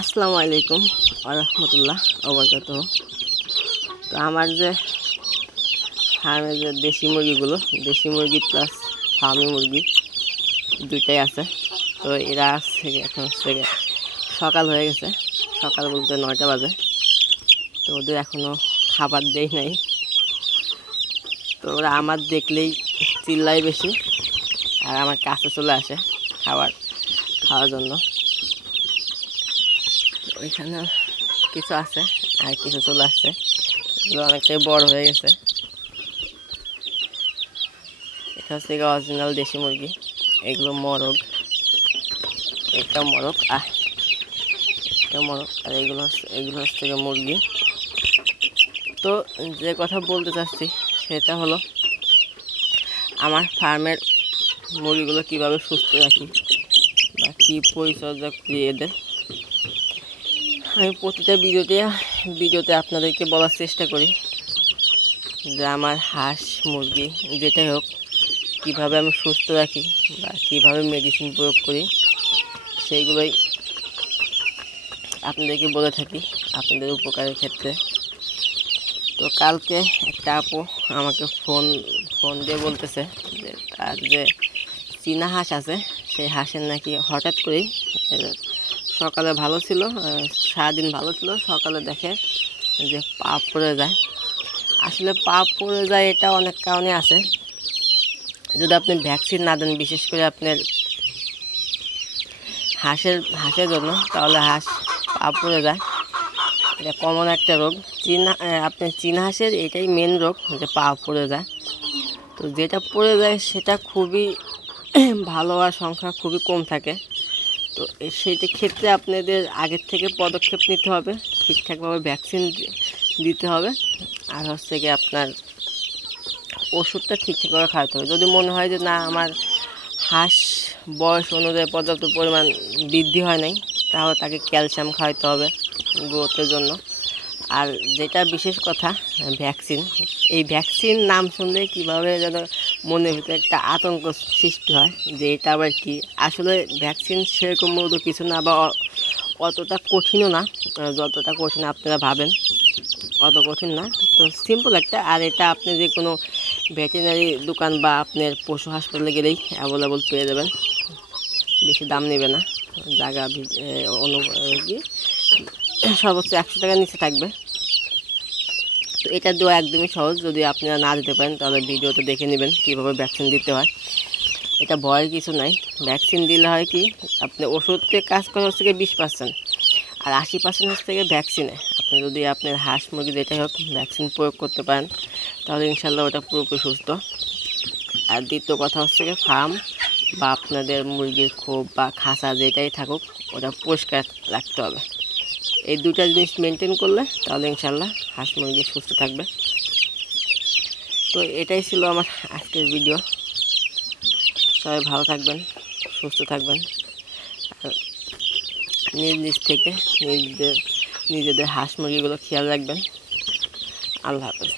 আসসালামু আলাইকুম ওয়া রাহমাতুল্লাহ ওয়া বারাকাতুহু। তো আমার যে ফার্মে যে দেশি মুরগি প্লাস ফার্মি মুরগি দুইটাই আছে। তো এরা আছে এখন সকাল হয়ে গেছে, সকাল বলতে 9টা বাজে। তো ওদের এখনও খাবার দেই নাই। তো ওরা আমার দেখলেই চিল্লাই বেশি, আর আমার কাছে চলে আসে খাওয়ার জন্য। ওইখানে কিছু আছে আর কিছু চলে আসছে, এগুলো অনেকটাই বড় হয়ে গেছে। এটা হচ্ছে অরিজিনাল দেশি মুরগি, এগুলো মরগ, এটা মরগ আর এগুলো হচ্ছে মুরগি। তো যে কথা বলতে চাচ্ছি সেটা হলো আমার ফার্মের মুরগিগুলো কীভাবে সুস্থ রাখি বা কী পরিচর্যা করি এদের। আমি প্রতিটা ভিডিওতে আপনাদেরকে বলার চেষ্টা করি যে আমার হাঁস মুরগি যেটাই হোক কীভাবে আমি সুস্থ রাখি বা কীভাবে মেডিসিন প্রয়োগ করি, সেইগুলোই আপনাদেরকে বলে থাকি আপনাদের উপকারের ক্ষেত্রে। তো কালকে একটা আপু আমাকে ফোন দিয়ে বলতেছে যে তার যে চীনা হাঁস আছে সেই হাঁসের নাকি হঠাৎ করেই সকালে ভালো ছিল, সারাদিন ভালো ছিল, সকালে দেখে যে পা পড়ে যায়। আসলে পা পড়ে যায় এটা অনেক কারণে আছে। যদি আপনি ভ্যাকসিন না দেন, বিশেষ করে আপনার হাঁসের জন্য, তাহলে হাঁস পা পড়ে যায়। এটা কমন একটা রোগ। আপনার চীনা হাঁসের এটাই মেন রোগ, যে পা পড়ে যায়। তো যেটা পড়ে যায় সেটা খুবই ভালো হওয়ার সংখ্যা খুবই কম থাকে। তো সেইটা ক্ষেত্রে আপনাদের আগের থেকে পদক্ষেপ নিতে হবে, ঠিকঠাকভাবে ভ্যাকসিন দিতে হবে, আর হচ্ছে গিয়ে আপনার ওষুধটা ঠিকঠাকভাবে খাওয়াতে হবে। যদি মনে হয় যে না আমার হাঁস বয়স অনুযায়ী পর্যাপ্ত পরিমাণ বৃদ্ধি হয় নাই, তাহলে তাকে ক্যালসিয়াম খাওয়াতে হবে গ্রোথের জন্য। আর যেটা বিশেষ কথা, ভ্যাকসিন, এই ভ্যাকসিন নাম শুনলে কীভাবে যেন মনের ভিতরে একটা আতঙ্ক সৃষ্টি হয় যে এটা আবার কি। আসলে ভ্যাকসিন সেরকম মূলত কিছু না, বা অতটা কঠিনও না, যতটা কঠিন আপনারা ভাবেন অত কঠিন না। তো সিম্পল একটা, আর এটা আপনি যে কোনো ভেটেরিনারি দোকান বা আপনার পশু হাসপাতালে গেলেই অ্যাভেলেবল পেয়ে যাবেন, বেশি দাম নেবে না, জায়গা কি সর্বোচ্চ 100 টাকার নিচে থাকবে। তো এটা দেওয়া একদমই সহজ। যদি আপনারা না দিতে পারেন তাহলে ভিডিওতে দেখে নেবেন কীভাবে ভ্যাকসিন দিতে হয়। এটা ভয়ের কিছু নাই। ভ্যাকসিন দিলে হয় কি, আপনি ওষুধে কাজ করে হচ্ছে গিয়ে 20%, আর 80% হচ্ছে গিয়ে ভ্যাকসিনে। আপনি যদি আপনার হাঁস মুরগি যেটাই হোক ভ্যাকসিন প্রয়োগ করতে পারেন তাহলে ইনশাল্লাহ ওটা পুরোপুরি সুস্থ। আর দ্বিতীয় কথা হচ্ছে গিয়ে ফার্ম বা আপনাদের মুরগির খোপ বা খাঁচা যেটাই থাকুক ওটা পরিষ্কার রাখতে হবে। এই দুটা জিনিস মেনটেন করলে তাহলে ইনশাল্লাহ হাঁস মুরগি সুস্থ থাকবে। তো এটাই ছিল আমার আজকের ভিডিও। সবাই ভালো থাকবেন, সুস্থ থাকবেন, আর নিজ থেকে নিজেদের হাঁস মুরগিগুলো খেয়াল রাখবেন। আল্লাহ হাফেজ।